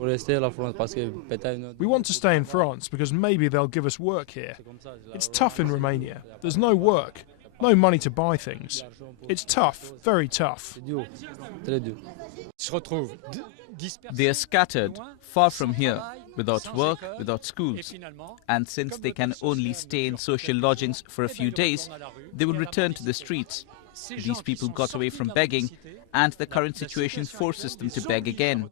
We want to stay in France because maybe they'll give us work here. It's tough in Romania. There's no work, no money to buy things. It's tough, very tough. They are scattered, far from here, without work, without schools. And since they can only stay in social lodgings for a few days, they will return to the streets. These people got away from begging, and the current situation forces them to beg again.